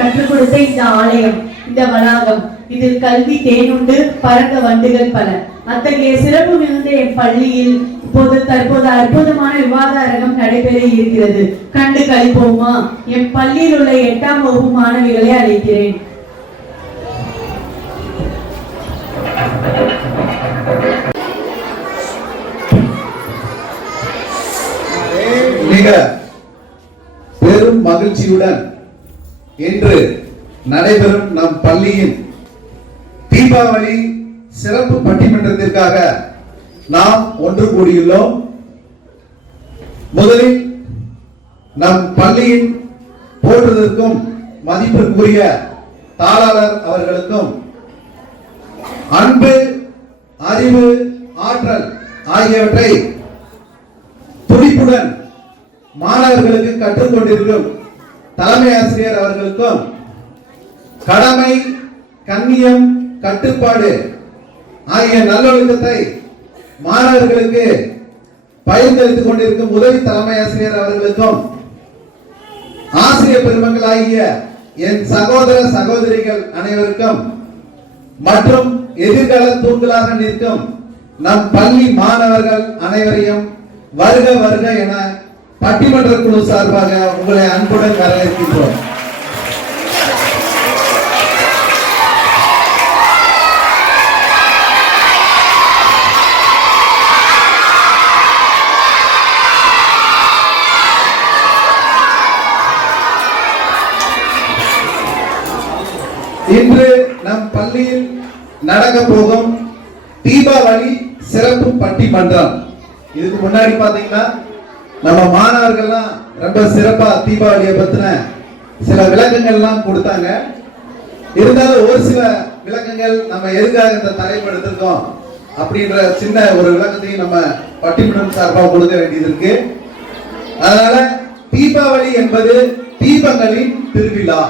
கற்றுக் கொடுத்த இந்த ஆலயம் இந்த வளாகம். இதில் கல்வி தேனுண்டு பறந்த வண்டுகள் பல. அத்தகைய சிறப்பு மிகுந்த என் பள்ளியில் இப்போது தற்போது அற்புதமான விவாத அரங்கம் நடைபெற இருக்கிறது. கண்டு கழிப்போமா என் பள்ளியில் உள்ள எட்டாம் வகுப்பு மாணவிகளை அழைக்கிறேன். மிக பெரும் மகிழ்ச்சியுடன் இன்று நடைபெறும் நம் பள்ளியின் தீபாவளி சிறப்பு பட்டிமன்றத்திற்காக நாம் ஒன்று கூடியுள்ளோம். முதலில் நம் பள்ளியின் போற்றுவதற்கும் மதிப்பிற்குரிய தாளாளர் அவர்களுக்கும் அன்பு அறிவு ஆற்றல் ஆகியவற்றை துடிப்புடன் மாணவர்களுக்கு கற்றுக்கொண்டிருக்கும் தலைமை ஆசிரியர் அவர்களுக்கும் கடமை கண்ணியம் கட்டுப்பாடு ஆகிய நல்லொழுக்கத்தை மாணவர்களுக்கு பயிர்ந்தளித்துக் கொண்டிருக்கும் உதவி தலைமை ஆசிரியர் அவர்களுக்கும் ஆசிரியர் ஆகிய என் சகோதர சகோதரிகள் அனைவருக்கும் மற்றும் எதிர்கால தூண்களாக நிற்கும் நம் பள்ளி மாணவர்கள் அனைவரையும் வருக வருக என பட்டிமன்ற குழு சார்பாக உங்களை அன்புடன் வரவேற்கின்றோம். இன்று நம் பள்ளியில் நடக்க போகும் தீபாவளி சிறப்பு பட்டிமன்றம். இதுக்கு முன்னாடி பாத்தீங்கன்னா நம்ம மாணவர்கள்லாம் ரொம்ப சிறப்பா தீபாவளியை பத்தின சில விளக்கங்கள்லாம் கொடுத்தாங்க. இருந்தாலும் ஒரு சில விளக்கங்கள் நம்ம எதுக்காக இந்த தலைப்பு எடுத்திருக்கோம் அப்படின்ற சின்ன ஒரு விளக்கத்தையும் நம்ம பட்டிமன்றம் சார்பாக கொடுக்க வேண்டியது இருக்கு. அதனால தீபாவளி என்பது தீபங்களின் திருவிழா.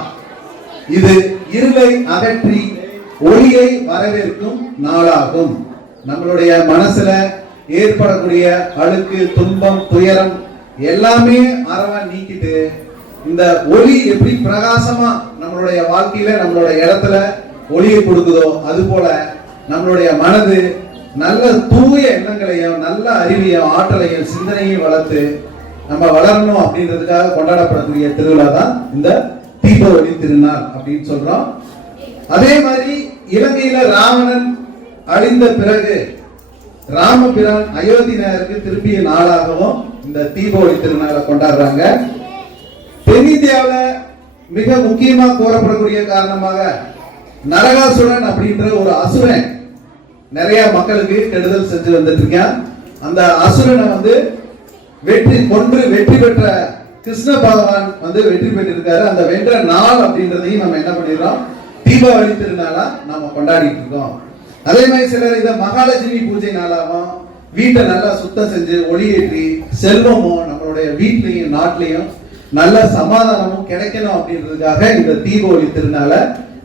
இது இருளை அகற்றி ஒளியை வரவேற்கும் நாளாகும். நம்மளுடைய மனசுல ஏற்படக்கூடிய அழுக்கு துன்பம் துயரம் எல்லாமே அறவா நீக்கிட்டு இந்த ஒளி எப்படி பிரகாசமா நம்மளுடைய வாழ்க்கையில நம்மளுடைய இடத்துல ஒளியை கொடுக்குதோ அது போல நம்மளுடைய மனது நல்ல தூய எண்ணங்களையும் நல்ல அறிவையும் ஆற்றலையும் சிந்தனையும் வளர்த்து நம்ம வளரணும் அப்படின்றதுக்காக கொண்டாடப்படக்கூடிய திருவிழா தான் இந்த தீபாவளி திருநாள் அப்படின்னு சொல்றோம். அதே மாதிரி இலங்கையில ராவணன் அழிந்த பிறகு ராமபிரான் அயோத்தி நகருக்கு திருப்பிய நாளாகவும் இந்த தீபாவளி திருநாளை கொண்டாடுறாங்க. தென்னிந்தியாவில் மிக முக்கியமா கூறப்படக்கூடிய காரணமாக நரகாசுரன் அப்படின்ற ஒரு அசுரன் நிறைய மக்களுக்கு கெடுதல் செஞ்சு வந்துட்டு இருக்கான் அந்த அசுரனை வந்து வெற்றி கொன்று வெற்றி பெற்ற கிருஷ்ண பகவான் வந்து வெற்றி பெற்றிருக்காரு. அந்த வென்ற நாள் அப்படின்றதையும் நம்ம என்ன பண்ணிடுறோம்? தீபாவளி திருநாளா நம்ம கொண்டாடிட்டு இருக்கோம். அதே மாதிரி சிலர் இதை மகாலட்சுமி பூஜை நாளாகவும் வீட்டை நல்லா சுத்தம் செஞ்சு ஒளியேற்றி செல்வமும் நம்மளுடைய வீட்லையும் நாட்டிலையும் நல்ல சமாதானமும் கிடைக்கணும் அப்படின்றதுக்காக இந்த தீபாவளி திருநாளை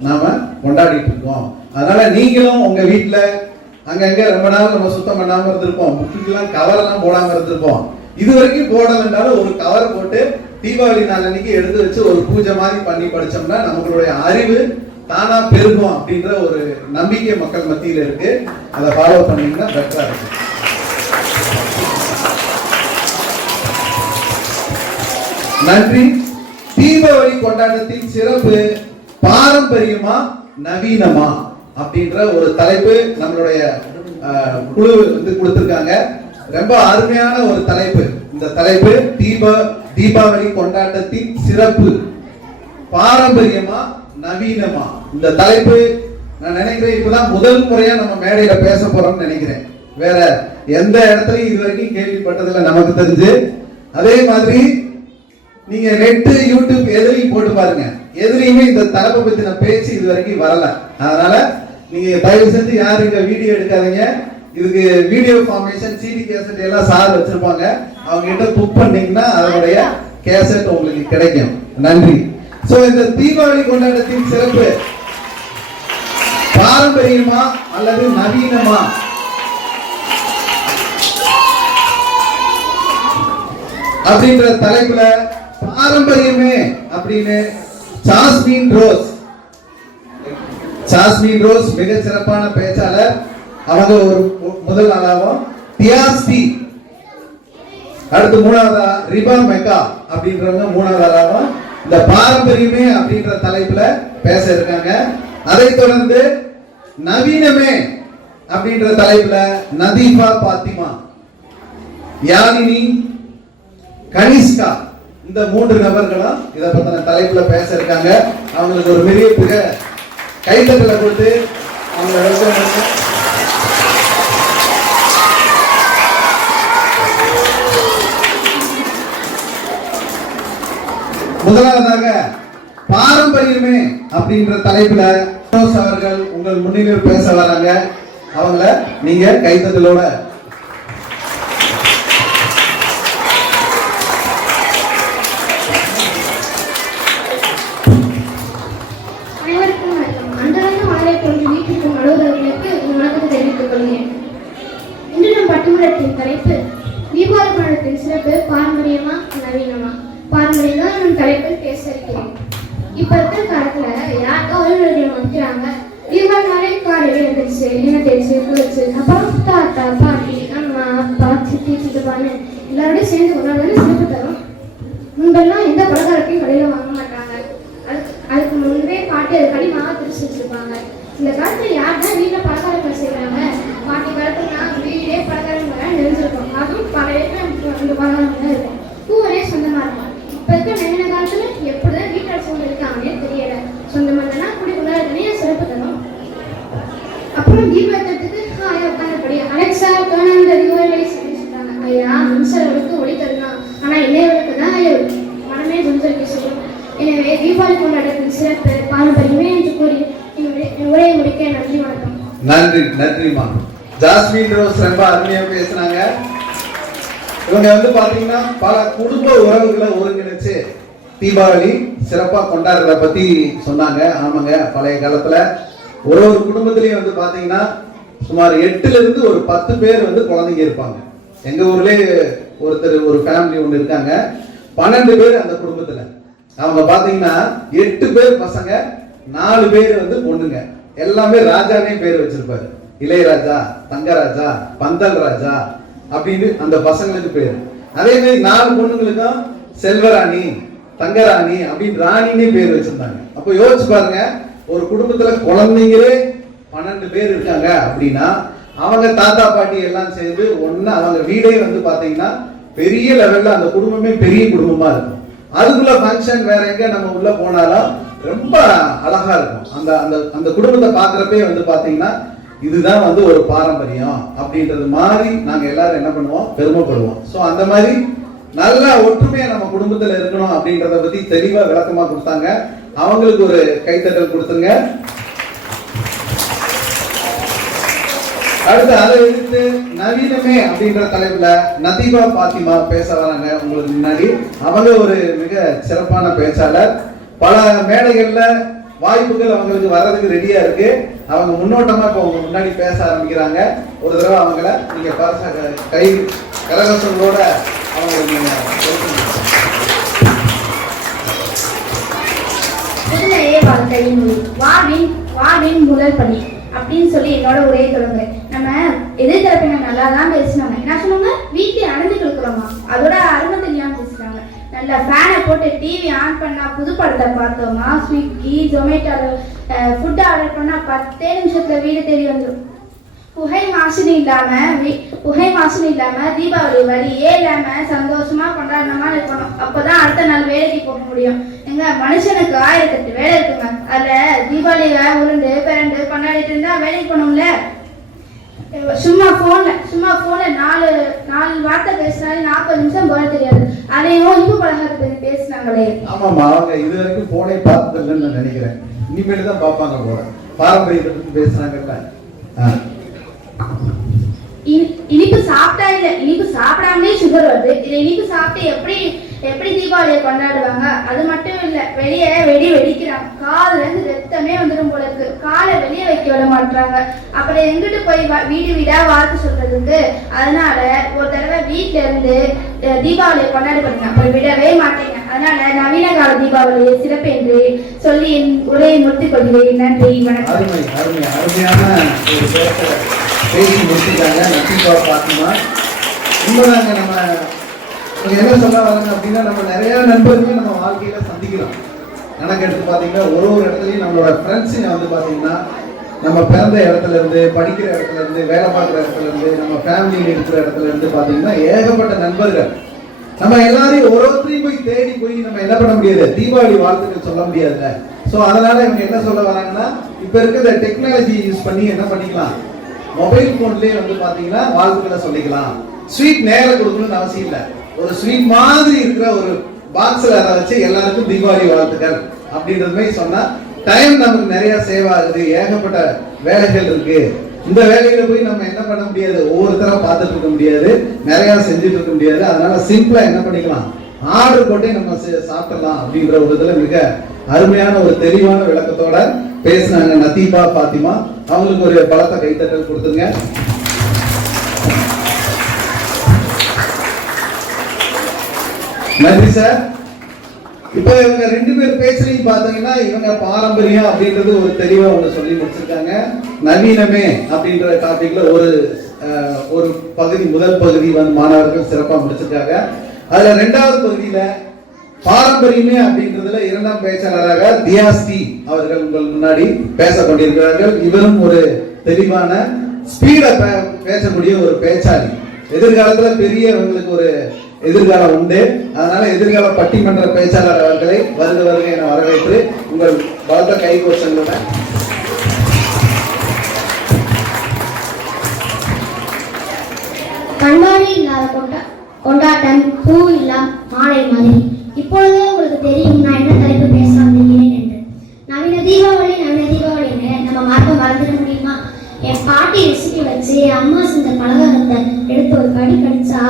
நாம கொண்டாடிட்டு இருக்கோம். அதனால நீங்களும் உங்க வீட்டுல அங்கங்க ரொம்ப நாள் நம்ம சுத்தம் பண்ணாம இருந்திருப்போம். புக்குக்கெல்லாம் கவர் எல்லாம் போடாம இருந்திருப்போம். இது வரைக்கும் போடலைன்றாலும் ஒரு கவர் போட்டு தீபாவளி நாள் அன்னைக்கு எடுத்து வச்சு ஒரு பூஜை மாதிரி பண்ணி படிச்சோம்னா நம்மளுடைய அறிவு தானா பெருகும் அப்படின்ற ஒரு நம்பிக்கை மக்கள் மத்தியில இருக்கு. அதை ஃபாலோ பண்ணீங்கன்னா பெட்டரா இருக்கும். நன்றி. தீபாவளி கொண்டாட்டத்தின் சிறப்பு பாரம்பரியமா நவீனமா அப்படின்ற ஒரு தலைப்பு நம்மளுடைய குழு வந்து கொடுத்திருக்காங்க. ரொம்ப அருமையான ஒரு தலைப்பு. இந்த தலைப்பு தீப தீபாவளி கொண்டாட்டத்தின் சிறப்பு. பாரம்பரியமா நவீனமா இந்த தலைப்பு நான் நினைக்கிறேன் இப்பதான் முதல் முறையா நம்ம மேடையில பேச போறோம்னு நினைக்கிறேன். வேற எந்த இடத்துலயும் இது வரைக்கும் கேள்விப்பட்டதில்ல நமக்கு தெரிஞ்சு. அதே மாதிரி நீங்க நெட்டு யூடியூப் எதிரையும் போட்டு பாருங்க. எதுலையுமே இந்த தலைப்பை பத்தின பேச்சு இது வரைக்கும் வரல. அதனால நீங்க தயவு செஞ்சு யாரும் இங்க வீடியோ எடுக்காதீங்க. இதுக்கு வீடியோ ஃபார்மேஷன் சிடி கேசட் எல்லாம் சார் வச்சிருப்பாங்க. அவங்க கிட்ட புக் பண்ணீங்கன்னா அதனுடைய கேசட் உங்களுக்கு கிடைக்கும். நன்றி. ஸோ இந்த தீபாவளி கொண்டாட்டத்தின் சிறப்பு பாரம்பரியமா அல்லது நவீனமா? அப்படின்ற தலைப்புல பாரம்பரியமே அப்படின்னு ஜாஸ்மின் ரோஸ். ஜாஸ்மின் ரோஸ் மிக சிறப்பான பேச்சாளர். அவங்க ஒரு முதல் ஆளாவும் தியாஸ்தி அடுத்து மூணாவதா ரிபா மெக்கா அப்படின்றவங்க மூணாவது ஆளாவும் இந்த பாரம்பரியமே அப்படின்ற தலைப்புல பேச இருக்காங்க. அதை தொடர்ந்து நவீனமே அப்படின்ற தலைப்புல நதீஃபா பாத்திமா. யானினி கனிஷ்கா. இந்த மூன்று நபர்களும் இதை பத்தின தலைப்புல பேச இருக்காங்க அவங்களுக்கு ஒரு பெரிய பெரிய கைத்தட்டலை கொடுத்து அவங்க welcome முதலாவதாக பாரம்பரியமே அப்படின்ற தலைப்புல அவர்கள் உங்கள் முன்னிலையில் பேச வராங்க. அவங்கள நீங்க கைத்தட்டலோட. அனைவருக்கும் தலைப்பு தீபாவளி பண்டத்தின் சிறப்பு பாரம்பரியமா நவீனமா? பாரம்பரியம் தான் நம் தலைப்பில் பேச இருக்கிறேன். இப்போ இருக்கிற காலத்துல யாருக்கா அலுவலர்கள் வைக்கிறாங்க தீபாவளி நாளே காலையில எழுந்திரிச்சு என்ன தேய்ச்சி குளிச்சு அப்புறம் தாத்தா பாட்டி அம்மா அப்பா சித்தி சித்தப்பான்னு எல்லாரோடையும் சேர்ந்து கொண்டாடுறது சிறப்பு தரும். முன்பெல்லாம் எந்த பலகாரத்தையும் கடையில் வாங்க மாட்டாங்க. அதுக்கு அதுக்கு முன்பே பாட்டி அது கடி மாவா திரிச்சு வச்சிருப்பாங்க. இந்த காலத்துல யார் தான் வீட்டில் பலகாரங்கள் செய்கிறாங்க பாட்டி காலத்துலனா வீடே பலகாரங்களை நிறைஞ்சிருக்கும் அதுவும் பல இடத்துல அந்த பலகாரங்கள் இருக்கும் பூவரே சொந்தமா இருக்கும் இப்போ இருக்க நவீன காலத்துல எப்படிதான் வீட்டில் சூழ்நிலை இருக்காங்கன்னே தெரியல சொந்தமானதுனா குடிக்குள்ள நிறைய சிறப்பு தரும் அப்புறம் தீபத்துக்கு ஹாயா உட்காந்தபடி அலெக்சா டோனாந்த தீபாவளி சொல்லிட்டாங்க ஐயா மின்சார விளக்கு ஒளி தரலாம் ஆனா இணைய விளக்கு தான் ஐயா மனமே துஞ்சலிக்க சொல்லும் எனவே தீபாவளி கொண்டாட்டத்தின் சிறப்பு பாரம்பரியமே என்று கூறி என்னுடைய என் உரையை முடிக்க நன்றி வணக்கம் நன்றி நன்றிமா ஜாஸ்மின் ரோஸ் ரொம்ப அருமையா பேசுனாங்க. இவங்க வந்து பாத்தீங்கன்னா பல குடும்ப உறவுகளை ஒருங்கிணைச்சு தீபாவளி சிறப்பா கொண்டாடுறத பத்தி சொன்னாங்க. ஆமாங்க பழைய காலத்துல ஒரு ஒரு குடும்பத்திலையும் வந்து பாத்தீங்கன்னா சுமார் எட்டுல இருந்து ஒரு பத்து பேர் வந்து குழந்தைங்க இருப்பாங்க. எங்க ஊர்லயே ஒருத்தர் ஒரு ஃபேமிலி ஒன்று இருக்காங்க. பன்னெண்டு பேர் அந்த குடும்பத்துல. அவங்க பாத்தீங்கன்னா எட்டு பேர் பசங்க நாலு பேர் வந்து பொண்ணுங்க. எல்லாமே ராஜானே பேர் வச்சிருப்பாரு. இளையராஜா தங்கராஜா பந்தல் ராஜா அப்படின்னு அந்த பசங்களுக்கு பேர். அதே மாதிரி நாலு பொண்ணுங்களுக்கும் செல்வராணி தங்கராணி அப்படின்னு ராணினே பேர் வச்சிருந்தாங்க. அப்போ யோசிச்சு பாருங்க ஒரு குடும்பத்துல குழந்தைங்களே பன்னெண்டு பேர் இருக்காங்க அப்படின்னா அவங்க தாத்தா பாட்டி எல்லாம் சேர்ந்து ஒன்னு அவங்க வீடே வந்து பாத்தீங்கன்னா பெரிய லெவல்ல அந்த குடும்பமே பெரிய குடும்பமா இருக்கும். அதுக்குள்ள ஃபங்க்ஷன் வேற எங்க நம்ம உள்ள போனாலும் ரொம்ப அழகா இருக்கும். அந்த அந்த அந்த குடும்பத்தை பார்க்குறப்பே வந்து பார்த்தீங்கன்னா இதுதான் வந்து ஒரு பாரம்பரியம் அப்படின்றது மாதிரி நாங்கள் எல்லாரும் என்ன பண்ணுவோம்? பெருமைப்படுவோம். ஸோ அந்த மாதிரி நல்ல ஒற்றுமையா நம்ம குடும்பத்தில் இருக்கணும் அப்படின்றத பத்தி தெளிவா விளக்கமா கொடுத்தாங்க. அவங்களுக்கு ஒரு கைத்தட்டல் கொடுத்துருங்க. அடுத்து அதை எடுத்து நவீனமே அப்படின்ற தலைப்புல நதீபா பாத்திமா பேச வராங்க. உங்களுக்கு முன்னாடி. அவங்க ஒரு மிக சிறப்பான பேச்சாளர். பல மேடைகளில் வாய்ப்புகள் அவங்களுக்கு வர்றதுக்கு ரெடியா இருக்கு. அவங்க முன்னோட்டமா இப்போ அவங்க முன்னாடி பேச ஆரம்பிக்கிறாங்க. ஒரு தடவை அவங்கள நீங்க பரிச கை கரகசங்களோட அவங்களுக்கு நீங்க புதுமையே வாழ்க்கையின் முதல் பணி அப்படின்னு சொல்லி என்னோட உரையை தொடங்குறேன் நம்ம எதிர்த்தரப்பினர் நல்லா தான் பேசினாங்க. என்ன சொன்னாங்க? வீட்டில் அடைஞ்சு கொடுக்குறோமா? அதோட அருமை தெரியாம நல்ல ஃபேனை போட்டு டிவி ஆன் பண்ணால் புது படத்தை பார்த்தோமா? ஸ்விக்கி ஜொமேட்டோ ஃபுட் ஆர்டர் பண்ணால் பத்தே நிமிஷத்தில் வீடு தேடி வந்துடும் புகை மாசுன்னு இல்லாமல் வீ- புகை மாசுன்னு இல்லாமல் தீபாவளி வழியே இல்லாமல் சந்தோஷமாக கொண்டாடணுமா இருக்கணும். அப்போ தான் அடுத்த நாள் வேலைக்கு போக முடியும். எங்க மனுஷனுக்கு ஆயிரத்தெட்டு வேலை இருக்குங்க. அதில் தீபாவளியை உருண்டு பிறண்டு கொண்டாடிட்டு இருந்தால் வேலைக்கு போகணும்ல? சும்மா போன்ல சும்மா போன்ல நாலு நாலு வார்த்தை பேசினாலே நாற்பது நிமிஷம் போல தெரியாது. அதையும் இன்பு பத்தி பேசினாங்களே. ஆமாம்மா அவங்க இது வரைக்கும் போனே பார்த்தது இல்லைன்னு நான் நினைக்கிறேன். இனிமேல் தான் பார்ப்பாங்க போல. பாரம்பரியத்தை ஆ. இனி- இனிப்பு சாப்பிட்டா இல்ல இனிப்பு சாப்பிடாமலே சுகர் வருது. இதுல இனிப்பு சாப்பிட்டு எப்படி எப்படி தீபாவளியை கொண்டாடுவாங்க? அது மட்டும் இல்ல வெளியே வெடி வெடிக்கிறாங்க. காதுல இருந்து ரத்தமே வந்துடும் போல இருக்கு. காலை வெளியே வைக்க விட மாட்டாங்க அப்புறம் எங்கிட்டு போய் வா- வீடு வீடா வாழ்த்து சொல்றதுக்கு? அதனால ஒரு தடவை வீட்டுல இருந்து தீபாவளியை கொண்டாடி பாருங்க அப்புறம் விடவே மாட்டேங்க. அதனால நவீன கால தீபாவளியை சிறப்பு என்று சொல்லி என் உரையை முடித்துக் கொள்கிறேன். நன்றி வணக்கம். அருமையான பேசி முடிச்சுட்டாங்க. உண்மைதாங்க நம்ம என்ன சொல்ல வராங்க அப்படின்னா நம்ம நிறைய நண்பர்களையும் நம்ம வாழ்க்கையில சந்திக்கிறோம். எனக்கு எடுத்து பார்த்தீங்கன்னா ஒரு ஒரு இடத்துலையும் நம்மளோட ஃப்ரெண்ட்ஸுங்க வந்து பார்த்தீங்கன்னா நம்ம பிறந்த இடத்துல இருந்து படிக்கிற இடத்துல இருந்து வேலை பார்க்குற இடத்துல இருந்து நம்ம ஃபேமிலியில் இருக்கிற இடத்துல இருந்து பார்த்தீங்கன்னா ஏகப்பட்ட நண்பர்கள். நம்ம எல்லாரையும் ஒரு ஒருத்தரையும் போய் தேடி போய் நம்ம என்ன பண்ண முடியாது? தீபாவளி வாழ்த்துக்கள் சொல்ல முடியாதுல்ல. ஸோ அதனால இவங்க என்ன சொல்ல வராங்கன்னா இப்போ இருக்கிற டெக்னாலஜி யூஸ் பண்ணி என்ன பண்ணிக்கலாம்? மொபைல் ஃபோன்லேயே வந்து பார்த்தீங்கன்னா வாழ்த்துக்களை சொல்லிக்கலாம். ஸ்வீட் நேரம் கொடுக்கணும்னு அவசியம் இல்லை. ஒரு ஸ்வீட் மாதிரி இருக்கிற ஒரு பாக்ஸ்ல அதை வச்சு எல்லாருக்கும் தீபாவளி வாழ்த்துக்கள் அப்படின்றது மாதிரி சொன்னா டைம் நமக்கு நிறைய சேவ் ஆகுது ஏகப்பட்ட வேலைகள் இருக்கு. இந்த வேலையில போய் நம்ம என்ன பண்ண முடியாது? ஒவ்வொருத்தரா பார்த்துட்டு இருக்க முடியாது. நிறைய செஞ்சுட்டு இருக்க முடியாது. அதனால சிம்பிளா என்ன பண்ணிக்கலாம்? ஆர்டர் போட்டே நம்ம சாப்பிடலாம் அப்படின்ற ஒரு இதுல மிக அருமையான ஒரு தெளிவான விளக்கத்தோட பேசினாங்க நதீபா பாத்திமா. அவங்களுக்கு ஒரு பலத்தை கைத்தட்டல் கொடுத்துருங்க. நன்றி சார். இப்போ இவங்க ரெண்டு பேர் பேசுறீங்க பார்த்தீங்கன்னா இவங்க பாரம்பரியம் அப்படின்றது ஒரு தெளிவா ஒன்று சொல்லி முடிச்சிருக்காங்க. நவீனமே அப்படின்ற டாபிக்ல ஒரு ஒரு பகுதி முதல் பகுதி வந்து மாணவர்கள் சிறப்பா முடிச்சிருக்காங்க. அதுல ரெண்டாவது பகுதியில பாரம்பரியமே அப்படின்றதுல இரண்டாம் பேச்சாளராக தியாஸ்தி அவர்கள் உங்கள் முன்னாடி பேச கொண்டிருக்கிறார்கள். இவரும் ஒரு தெளிவான ஸ்பீட பேசக்கூடிய ஒரு பேச்சாளி. எதிர்காலத்துல பெரிய ஒரு எதிர்காலம் உண்டு. அதனால எதிர்கால பட்டிமன்ற பேச்சாளர் அவர்களை வருக வருக என வரவேற்று உங்கள் பலத்த கை கோஷங்களுடன் பண்பாடு இல்லாத கொண்டா கொண்டாட்டம் பூ இல்லாம் மாலை மாதிரி. இப்பொழுதே உங்களுக்கு தெரியும் நான் என்ன தலைப்பு பேச வந்திருக்கிறேன் என்று. நவீன தீபாவளி நவீன தீபாவளி நம்ம மரபை மறந்துட முடியுமா? என் பாட்டி ரெசிபி வச்சு அம்மா செஞ்ச பலகாரத்தை எடுத்து ஒரு கடி கடிச்சா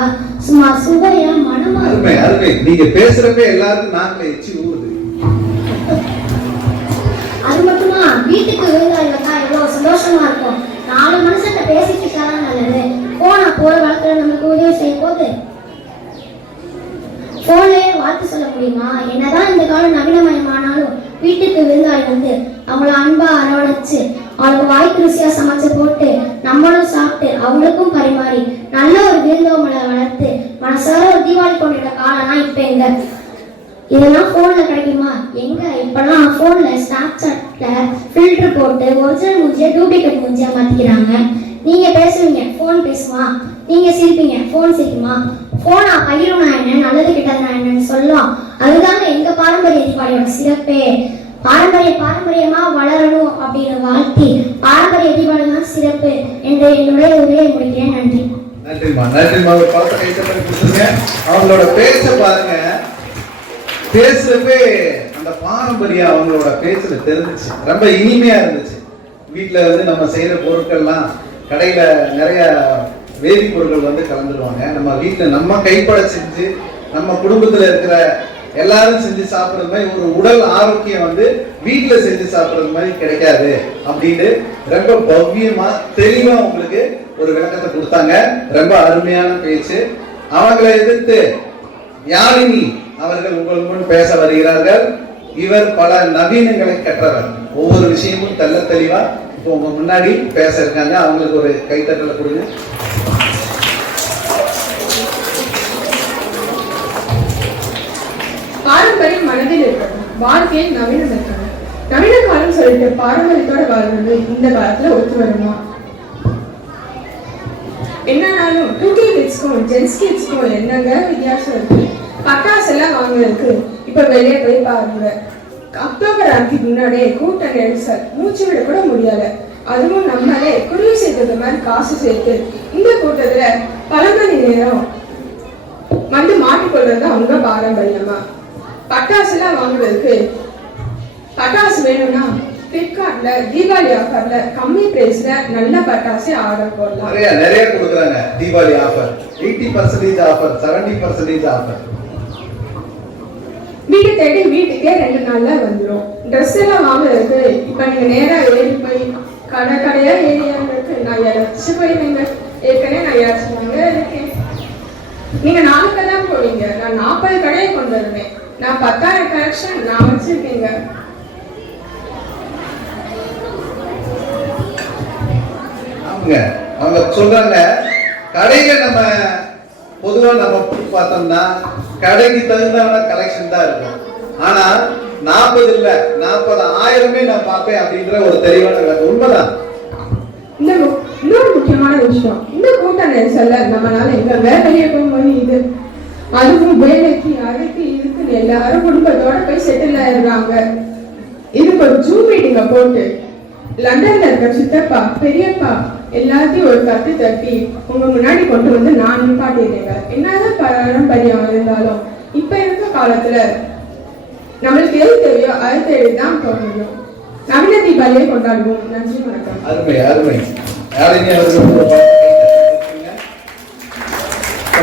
சும்மா சுவையா மனமா அருமை நீங்க பேசுறப்ப எல்லாருக்கும் நாக்கில் எச்சி ஊறுது. அது மட்டுமா? வீட்டுக்கு விருந்தாளி வந்தா எவ்வளவு சந்தோஷமா இருக்கும். நாலு மனுஷன்ட்ட பேசிட்டு இருக்காதான் நல்லது. போனா போற வழக்குல நமக்கு உதவி செய்ய போகுது போன்லயே வாழ்த்து சொல்ல முடியுமா? என்னதான் இந்த காலம் நவீனமயமானாலும் வீட்டுக்கு விருந்தாளி வந்து அவங்கள அன்பா அரவணைச்சு அவளுக்கு வாய்க்கு ருசியா சமைச்சு போட்டு நம்மளும் சாப்பிட்டு அவங்களுக்கும் பரிமாறி நல்ல ஒரு விருந்தோமலை வளர்த்து மனசார ஒரு தீபாவளி கொண்டாட காலம்னா இப்ப எங்க? இதெல்லாம் போன்ல கிடைக்குமா? எங்க? இப்பெல்லாம் போன்ல ஸ்னாப்சாட்ல ஃபில்டர் போட்டு ஒரிஜினல் மூஞ்சிய டூப்ளிகேட் மூஞ்சியா மாத்திக்கிறாங்க. நீங்க பேசுவீங்க போன் பேசுமா? நீங்க சிரிப்பீங்க போன் சிரிக்குமா? போனா பயிரும் நான் என்ன? நல்லது கிட்டது நான் என்னன்னு சொல்லலாம் அதுதாங்க எங்க பாரம்பரிய தீபாவளியோட சிறப்பே. பாரம்பரிய பாரம்பரியமா வளரணும் அப்படின்னு வாழ்த்தி பாரம்பரிய தீபாவளி தான் சிறப்பு என்று என்னுடைய உரையை முடிக்கிறேன். நன்றி. நன்றிம்மா நன்றிம்மா. ஒரு பலத்த கைத்தட்டல் கொடுத்துருங்க. அவங்களோட பேச பாருங்க. பேசுறப்பே அந்த பாரம்பரியம் அவங்களோட பேச்சுல தெரிஞ்சுச்சு. ரொம்ப இனிமையா இருந்துச்சு. வீட்ல வந்து நம்ம செய்யற பொருட்கள்லாம் கடையில நிறைய வேதிப்பொருட்கள் வந்து கலந்துருவாங்க. நம்ம வீட்டில் நம்ம கைப்பட செஞ்சு நம்ம குடும்பத்துல இருக்கிற எல்லாரும் செஞ்சு சாப்பிடுறது மாதிரி ஒரு உடல் ஆரோக்கியம் வந்து வீட்டில் செஞ்சு சாப்பிட்றது மாதிரி கிடைக்காது அப்படின்னு ரொம்ப பவ்யமா தெளிவா உங்களுக்கு ஒரு விளக்கத்தை கொடுத்தாங்க. ரொம்ப அருமையான பேச்சு. அவங்களை எதிர்த்து யாழினி அவர்கள் உங்கள் முன் பேச வருகிறார்கள். இவர் பல நவீனங்களை கற்றவர். ஒவ்வொரு விஷயமும் தெள்ள தெளிவா இப்போ உங்க முன்னாடி பேச இருக்காங்க அவங்களுக்கு ஒரு கைத்தட்டலை கொடுங்க. மனதில் இருக்கணும் வாழ்க்கையை நவீனம் இருக்கணும் நவீன காலம் சொல்லிட்டு பாரம்பரியத்தோட வாழ்றது இந்த காலத்துல ஒத்து வருமா? என்னன்னாலும் டூ கே கிட்ஸ்க்கும் ஜென்ஸ் கிட்ஸ்க்கும் என்னங்க வித்தியாசம் இருக்கு. பட்டாசு எல்லாம் வாங்குறதுக்கு இப்ப வெளியே போய் பாருங்க. அக்டோபர் ஆக்கி முன்னாடியே கூட்ட நெரிசல் மூச்சு விட கூட முடியல. அதுவும் நம்மளே குடிவு சேர்த்தது மாதிரி காசு சேர்த்து இந்த கூட்டத்துல பல மணி நேரம் வந்து மாட்டிக்கொள்றது அவங்க பாரம்பரியமா? பட்டாசுலாம் வாங்குறதுக்கு பட்டாசு வேணும்னா பிளிப்கார்ட்ல தீபாவளி ஆஃபர்ல கம்மி பிரைஸ்ல நல்ல பட்டாசு ஆர்டர் போடலாம். நிறைய நிறைய கொடுக்குறாங்க Deepavali offer eighty percentage offer seventy percentage offer வீடு தேடி வீட்டுக்கே ரெண்டு நாள்ல வந்துரும். ட்ரெஸ் எல்லாம் வாங்குறதுக்கு இப்ப நீங்க நேரா ஏறி போய் கடை கடையா ஏரியாங்களுக்கு நான் இறச்சி போயிருந்தேங்க ஏற்கனவே நான் இறச்சி இருக்கேன். நீங்க நாலு கடை தான் போவீங்க. நான் நாற்பது கடையை கொண்டு வருவேன். நான் பத்தாயிரம் கலெக்ஷன் நான் வச்சிருக்கேங்க. ஆமாங்க. அவங்க சொல்றாங்க கடையில நம்ம பொதுவா நம்ம பார்த்தோம்னா கடைக்கு தகுந்தான கலெக்ஷன் தான் இருக்கும். ஆனா நாற்பது இல்ல நாற்பது ஆயிரமே நான் பார்ப்பேன் அப்படின்ற ஒரு தெளிவான விளக்கம் உண்மைதான். இன்னொரு முக்கியமான விஷயம். இந்த கூட்ட நெரிசல்ல நம்மளால எங்க வெளியே போக முடியுது? அதுவும் வேலைக்கு அதுக்கு இதுக்குன்னு எல்லாரும் குடும்பத்தோட போய் செட்டில் ஆயிடுறாங்க. இதுக்கு ஒரு ஜூம் மீட்டிங்க போட்டு லண்டன்ல இருக்க சித்தப்பா பெரியப்பா எல்லாத்தையும் ஒரு கத்து தட்டி உங்க முன்னாடி கொண்டு வந்து நான் நிப்பாட்டிடுறேங்க. என்னதான் பாரம்பரியம் இருந்தாலும் இப்ப இருக்க காலத்துல நம்மளுக்கு எது தேவையோ அது தேடி தான் நவீன தீபாவளியை கொண்டாடுவோம். நன்றி வணக்கம். அருமை அருமை.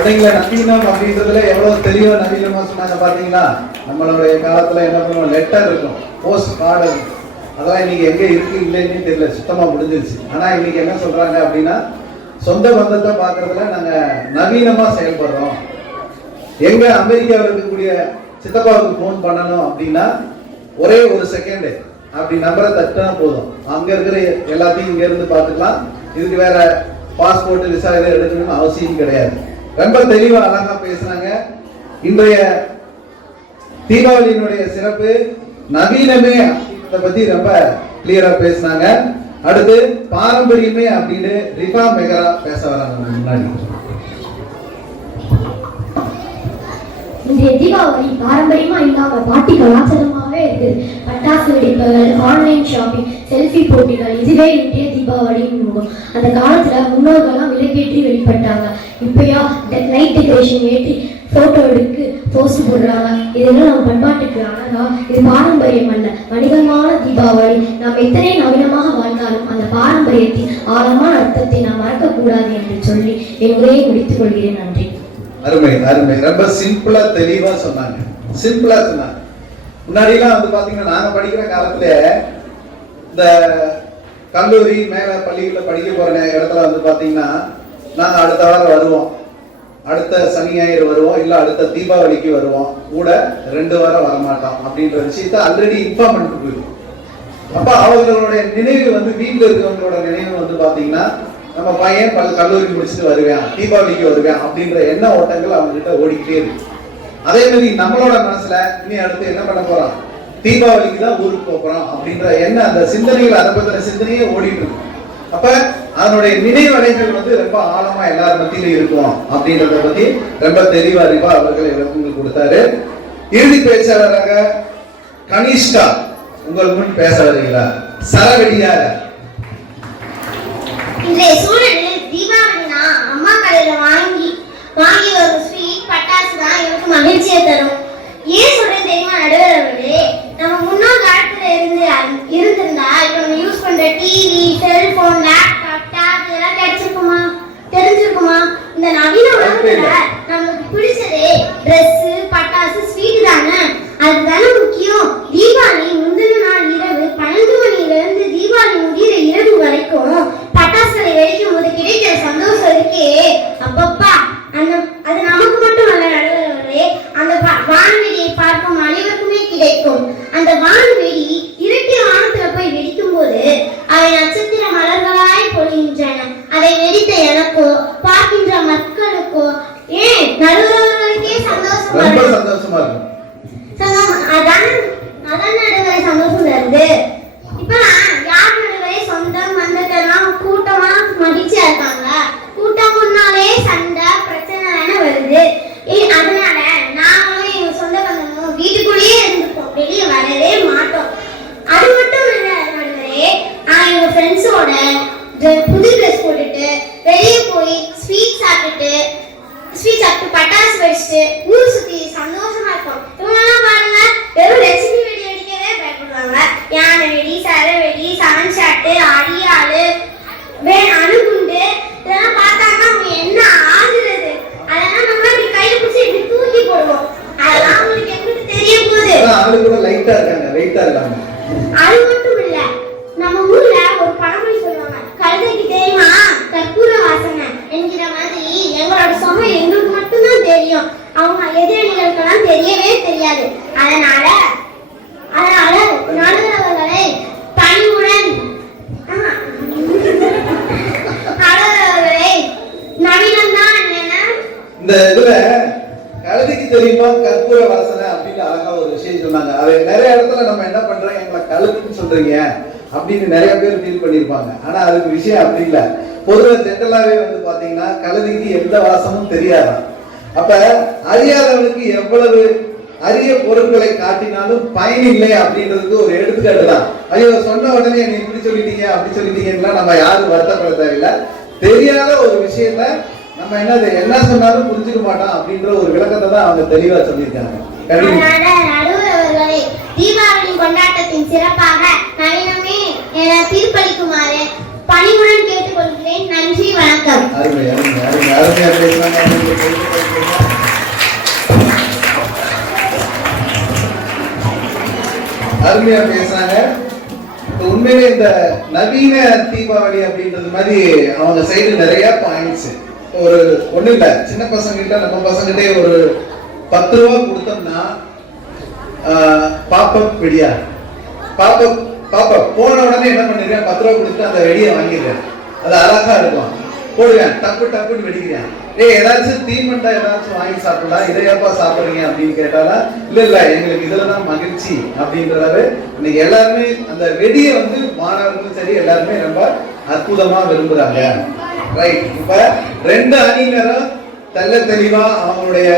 சொன்னீங்களே நவீனம் அப்படின்றதுல எவ்வளவு தெளிவா நவீனமா சொன்னாங்க பாத்தீங்களா? நம்மளுடைய காலத்துல என்ன பண்ணுவோம்? லெட்டர் இருக்கும். போஸ்ட் கார்டு இருக்கும். அதெல்லாம் இன்னைக்கு எங்க இருக்கு இல்லைன்னு தெரியல. சுத்தமா முடிஞ்சிருச்சு. ஆனா இன்னைக்கு என்ன சொல்றாங்க அப்படின்னா சொந்த பந்தத்தை பாக்குறதுல நாங்க நவீனமா செயல்படுறோம். எங்க அமெரிக்காவில் இருக்கக்கூடிய சித்தப்பாவுக்கு ஃபோன் பண்ணணும் அப்படின்னா ஒரே ஒரு செகண்ட் அப்படி நம்பரை தட்டினா போதும். அங்க இருக்கிற எல்லாத்தையும் இங்க இருந்து பார்த்துக்கலாம். இதுக்கு வேற பாஸ்போர்ட் விசா எதுவும் எடுக்கணும்னு அவசியம் கிடையாது. ரொம்ப தெளிவா அழகா பேசுறாங்க. இன்றைய தீபாவளியினுடைய சிறப்பு நவீனமே அதை பத்தி ரொம்ப கிளியரா பேசுனாங்க அடுத்து பாரம்பரியமே அப்படின்னு ரிஃபா மெகரா பேச வராங்க முன்னாடி. இன்றைய தீபாவளி பாரம்பரியமா இல்லாம பாட்டி கலாச்சாரமாவே இருக்குது. பட்டாசு வெடிப்புகள் ஆன்லைன் ஷாப்பிங் செல்ஃபி போட்டிகள் இதுவே இன்றைய தீபாவளி முகம் அந்த காலத்துல முன்னோர்கள்லாம் விலகேற்றி வெளிப்பட்டாங்க. இப்பயா லைட் டெக்கரேஷன் ஏற்றி போட்டோ எடுத்து போஸ்ட் போடுறாங்க. இதெல்லாம் நம்ம பண்பாட்டுக்கு அழகா இது பாரம்பரியம் அல்ல. வணிகமான தீபாவளி. நாம் எத்தனை நவீனமாக வாழ்ந்தாலும் அந்த பாரம்பரியத்தின் ஆழமான அர்த்தத்தை நாம் மறக்கக்கூடாது என்று சொல்லி என் உரையை முடித்துக் கொள்கிறேன். நன்றி. அருமை அருமை. ரொம்ப சிம்பிளா தெளிவா சொன்னாங்க. சிம்பிளா சொன்னாங்க. முன்னாடிலாம் வந்து பாத்தீங்கன்னா நாங்க படிக்கிற காலத்துல இந்த கல்லூரி மேல பள்ளிகளில் படிக்க போற இடத்துல வந்து பாத்தீங்கன்னா நாங்க அடுத்த வாரம் வருவோம். அடுத்த சனி ஞாயிறு வருவோம். இல்ல அடுத்த தீபாவளிக்கு வருவோம். கூட ரெண்டு வாரம் வரமாட்டோம் அப்படின்ற விஷயத்த ஆல்ரெடி இன்ஃபார்ம் பண்ணிட்டு போயிருக்கோம். அப்ப அவர்களுடைய நினைவு வந்து வீட்டில் இருக்கவங்களோட நினைவு வந்து பாத்தீங்கன்னா நம்ம பையன் பல் கல்லூரி முடிச்சுட்டு வருவேன் தீபாவளிக்கு வருவேன் அப்படின்ற எண்ண ஓட்டங்கள் அவங்க கிட்ட ஓடிக்கிட்டே இருக்கு. அதே மாதிரி நம்மளோட மனசுல இனி அடுத்து என்ன பண்ண போறோம்? தீபாவளிக்கு தான் ஊருக்கு போறோம் அப்படின்ற எண்ண அந்த சிந்தனைகள் அதை பத்தின சிந்தனையே ஓடிட்டு இருக்கு. அப்ப அதனுடைய நினைவடைகள் வந்து ரொம்ப ஆழமா எல்லார் மத்தியிலும் இருக்கும் அப்படின்றத பத்தி ரொம்ப தெளிவா அறிவா அவர்கள் விளக்கங்கள் கொடுத்தாரு. இறுதி பேச்சாளராக கனிஷ்கா உங்கள் முன் பேச வருகிறார். சரவெடியாக. இன்றைய சூழலில் தீபாவளினா அம்மா கடையில வாங்கி வாங்கி ஒரு ஸ்வீட் பட்டாசு தான் எனக்கு மகிழ்ச்சியை தரும். ஏன் சொல்றேன் தெரியுமா நடுவர் நம்ம முன்னோர் காலத்துல இருந்து இருந்திருந்தா இப்ப நம்ம யூஸ் பண்ற டிவி செல்போன் லேப்டாப் டேப் இதெல்லாம் கிடைச்சிருக்குமா? தெரிஞ்சிருக்குமா? இந்த நவீன உலகத்துல நமக்கு பிடிச்சதே Dress பட்டாசு ஸ்வீட் தானே? அதுதானே முக்கியம். தீபாவளி முந்தின நாள் இரவு பன்னெண்டு மணில இருந்து தீபாவளி முடிகிற இரவு வரைக்கும் பட்டாசுகளை வெடிக்கும் போது கிடைக்கிற சந்தோஷம் இருக்கே. அப்பப்பா அந்த அது நமக்கு மட்டும் அல்ல நடுவர்களே. அந்த ப- வான்வெடியை பார்க்கும் அனைவருக்குமே கிடைக்கும். அந்த வான்வெடி இரட்டி வானத்துல போய் வெடிக்கும் போது அவை நட்சத்திர மலர்களாய் பொழிகின்றன அதை வெடித்த எனக்கோ பார்க்கின்ற மக்களுக்கோ ஏன் நடுவர்களுக்கே சந்தோஷமா ரொம்ப இருக்கு. சந்தோஷமா இருக்கும் சந்தோஷம் அதான் அதான் நடுவரை சந்தோஷம் தருது இப்பெல்லாம் யார் நடுவரை சொந்தம் பந்தத்தெல்லாம் கூட்டமா மகிழ்ச்சியா இருக்காங்க கூட்டம் முன்னாலே சண்டை பிரச்சனை தானே வருது ஏ- அதனால நாங்களும் எங்க சொந்த பந்தமும் வீட்டுக்குள்ளேயே இருந்துப்போம் வெளியே வரவே மாட்டோம் அது மட்டும் இல்ல நடுவரே நான் எங்க ஃப்ரெண்ட்ஸோட புது ட்ரெஸ் போட்டுட்டு வெளியே போய் ஸ்வீட் சாப்பிட்டுட்டு ஸ்வீட் சாப்பிட்டு பட்டாசு வெடிச்சுட்டு ஊர் சுத்தி சந்தோஷமா இருக்கும் இவங்கெல்லாம் பாருங்க வெறும் லட்சுமி வெடி அடிக்கவே பயப்படுவாங்க யானை வெடி சர வெடி சவன் ஷாட்டு அடியாளு வே அணுகுண்டு இதெல்லாம் பார்த்தாங்கன்னா அவங்க என்ன ஆகுறது அதெல்லாம் நம்ம இப்படி கையில பிடிச்சி இப்படி தூக்கி போடுவோம் அதெல்லாம் அவங்களுக்கு எப்படி தெரிய போகுது ஆனா ஆளு கூட லைட்டா இருக்காங்க வெயிட்டா இருக்காங்க அது மட்டும் இல்ல நம்ம ஊர்ல ஒரு பழமொழி சொல்லுவாங்க கழுதைக்கு சொல்றீங்க அப்படின்னு நிறைய பேர் ஃபீல் பண்ணியிருப்பாங்க ஆனா அதுக்கு விஷயம் அப்படி இல்லை. பொதுவாக ஜென்ரலாவே வந்து பாத்தீங்கன்னா கழுதிக்கு எந்த வாசமும் தெரியாதான். அப்ப அறியாதவனுக்கு எவ்வளவு அரிய பொருட்களை காட்டினாலும் பயன் இல்லை அப்படின்றதுக்கு ஒரு எடுத்துக்காட்டு தான். ஐயோ சொன்ன உடனே நீ இப்படி சொல்லிட்டீங்க அப்படி சொல்லிட்டீங்கன்னா நம்ம யாரும் வருத்தப்பட தேவையில்லை. தெரியாத ஒரு விஷயத்த நம்ம என்னது என்ன சொன்னாலும் புரிஞ்சுக்க மாட்டோம் அப்படின்ற ஒரு விளக்கத்தை தான் அவங்க தெளிவா சொல்லியிருக்காங்க கண்டிப்பா அதனால நடுவர் அவர்களே தீபாவளி கொண்டாட்டத்தின் சிறப்பாக நவீனமே என தீர்ப்பளிக்குமாறு பணிவுடன் கேட்டுக்கொள்கிறேன். நன்றி வணக்கம். அருமையா பேசுறாங்க. அருமையா பேசுறாங்க. உண்மையிலே இந்த நவீன தீபாவளி அப்படின்றது மாதிரி அவங்க சைடு நிறைய பாயிண்ட்ஸ் ஒரு ஒண்ணு இல்ல. சின்ன பசங்க கிட்ட நம்ம பசங்கிட்டே ஒரு பத்து ரூபா கொடுத்தோம்னா பாப்பப் வெடியா பாப்பப் பாப்பப் போன உடனே என்ன பண்ணிடுறேன் பத்து ரூபா கொடுத்துட்டு அந்த வெடியை வாங்கிடுறேன். அது அழகா இருக்கும். போடுவேன். டப்பு டப்புன்னு வெடிக்கிறேன். ஏய் ஏதாச்சும் தீமண்டா ஏதாச்சும் வாங்கி சாப்பிடலாம் இதையாப்பா சாப்பிட்றீங்க அப்படின்னு கேட்டாலா இல்ல இல்ல எங்களுக்கு இதுலதான் மகிழ்ச்சி அப்படின்றதாவே இன்னைக்கு எல்லாருமே அந்த வெடியை வந்து மாணவர்களும் சரி எல்லாருமே ரொம்ப அற்புதமா விரும்புறாங்க. ரைட் இப்ப ரெண்டு அணியினரும் தெள்ள தெளிவா அவங்களுடைய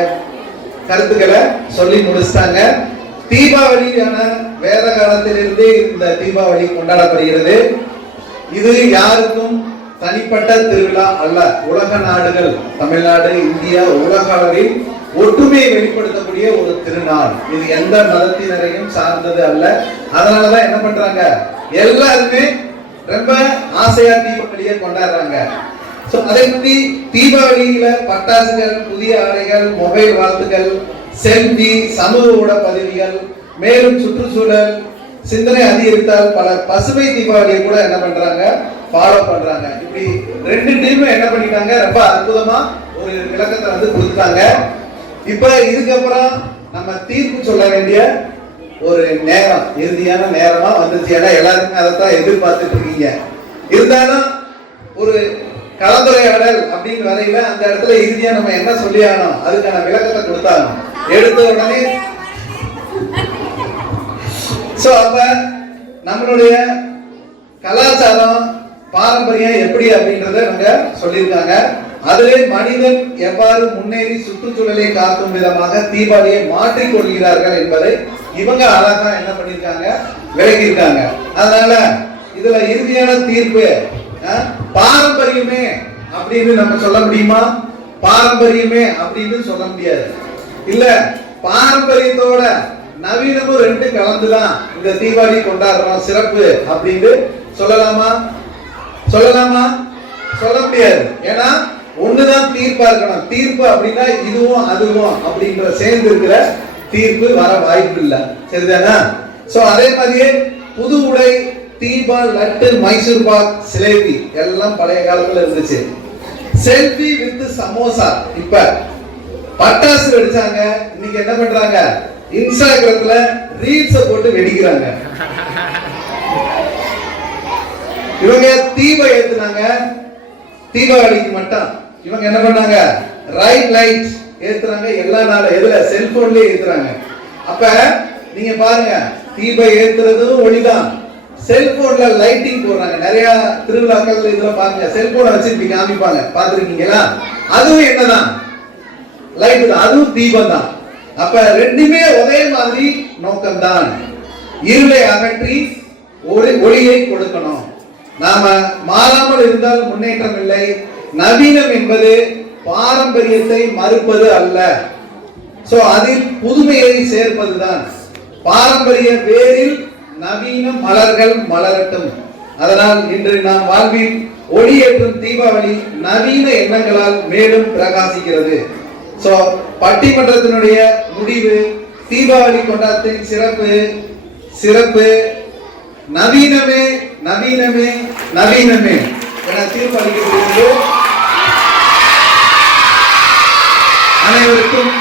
கருத்துக்களை சொல்லி முடிச்சிட்டாங்க. தீபாவளியான வேத காலத்திலிருந்தே இந்த தீபாவளி கொண்டாடப்படுகிறது. இது யாருக்கும் தனிப்பட்ட திருவிழா அல்ல. உலக நாடுகள் தமிழ்நாடு இந்தியா உலக அளவில் ஒற்றுமையை வெளிப்படுத்தக்கூடிய ஒரு திருநாள். இது எந்த மதத்தினரையும் சார்ந்தது அல்ல. அதனாலதான் என்ன பண்றாங்க? எல்லாருமே ரொம்ப ஆசையா தீபாவளியை கொண்டாடுறாங்க. அதை அதே மாதிரி தீபாவளியில பட்டாசுகள் புதிய ஆடைகள் மொபைல் வாழ்த்துக்கள் செல்வி சமூக ஊட பதவிகள் மேலும் சுற்றுச்சூழல் சிந்தனை அதிகரித்தால் பல பசுமை தீபாவளியை கூட என்ன பண்றாங்க? ஃபாலோ பண்றாங்க. இப்படி ரெண்டு டீமும் என்ன பண்ணிட்டாங்க? ரொம்ப அற்புதமா ஒரு விளக்கத்தை வந்து கொடுத்தாங்க. இப்ப இதுக்கப்புறம் நம்ம தீர்ப்பு சொல்ல வேண்டிய ஒரு நேரம் இறுதியான நேரமா வந்துச்சு ஏன்னா எல்லாருமே அதைத்தான் எதிர்பார்த்துட்டு இருக்கீங்க. இருந்தாலும் ஒரு கலந்துரையாடல் அப்படின்னு வரையில அந்த இடத்துல இறுதியா நம்ம என்ன சொல்லி ஆனோம் அதுக்கான விளக்கத்தை கொடுத்தாங்க. எடுத்த உடனே சோ அப்ப நம்மளுடைய கலாச்சாரம் பாரம்பரியம் எப்படி அப்படின்றத அவங்க சொல்லியிருக்காங்க. அதிலே மனிதன் எவ்வாறு முன்னேறி சுற்றுச்சூழலை காக்கும் விதமாக தீபாவளியை மாற்றிக் கொள்கிறார்கள் என்பதை இவங்க அழகா என்ன பண்ணியிருக்காங்க? விளக்கியிருக்காங்க. அதனால இதுல இறுதியான தீர்ப்பு பாரம்பரியமே அப்படின்னு நம்ம சொல்ல முடியுமா? பாரம்பரியமே அப்படின்னு சொல்ல முடியாது. இல்ல பாரம்பரியத்தோட நவீனமும் ரெண்டு கலந்துதான் இந்த தீபாவளி கொண்டாடுறோம் சிறப்பு அப்படின்னு சொல்லலாமா? சொல்லலாமா? சொல்ல முடியாது. ஏன்னா ஒண்ணுதான் தீர்ப்பா இருக்கணும். தீர்ப்பு அப்படின்னா இதுவும் அதுவும் அப்படின்ற சேர்ந்து இருக்கிற தீர்ப்பு வர வாய்ப்பு இல்லை சரிதானா? சோ அதே மாதிரியே புது உடை தீபால் லட்டு மைசூர் பாக் சிலேபி எல்லாம் பழைய காலத்துல இருந்துச்சு. Selfie with samosa. இப்ப பட்டாசு வெடிச்சாங்க. இன்னைக்கு என்ன பண்றாங்க? இன்ஸ்டாகிராம்ல ரீல்ஸ் போட்டு வெடிக்கிறாங்க. இவங்க தீபம் ஏத்துனாங்க. தீபாவளிக்கு மட்டும். இவங்க என்ன பண்ணாங்க? ரைட் லைட் ஏத்துறாங்க. எல்லா நாளும் எதுல? செல்போன்லயே ஏத்துறாங்க. அப்ப நீங்க பாருங்க. தீபம் ஏத்துறதும் ஒளிதான். செல்போன்ல லைட்டிங் போடுறாங்க. நிறைய திருவிழாக்கள் இதெல்லாம் பாருங்க. செல்போனை வச்சு காமிப்பாங்க. பாத்துருக்கீங்களா அதுவும் என்னதான்? லைட் தான். அதுவும் தீபம் தான். அப்ப ரெண்டுமே ஒரே மாதிரி நோக்கம்தான். இருளை அகற்றி ஒளி ஒளியை கொடுக்கணும். நாம மாறாமல் இருந்தால் முன்னேற்றம் இல்லை. நவீனம் என்பது பாரம்பரியத்தை மறுப்பது அல்ல. சோ அதில் புதுமையை சேர்ப்பதுதான். பாரம்பரிய வேரில் நவீன மலர்கள் மலரட்டும். அதனால் இன்று நாம் வாழ்வில் ஒளியேற்றும் தீபாவளி நவீன எண்ணங்களால் மேலும் பிரகாசிக்கிறது. சோ பட்டிமன்றத்தினுடைய முடிவு தீபாவளி கொண்டாட்டத்தின் சிறப்பு சிறப்பு நவீனமே நவீனமே நவீனமே என தீர்ப்பளிக்கப்படுகிறது அனைவருக்கும்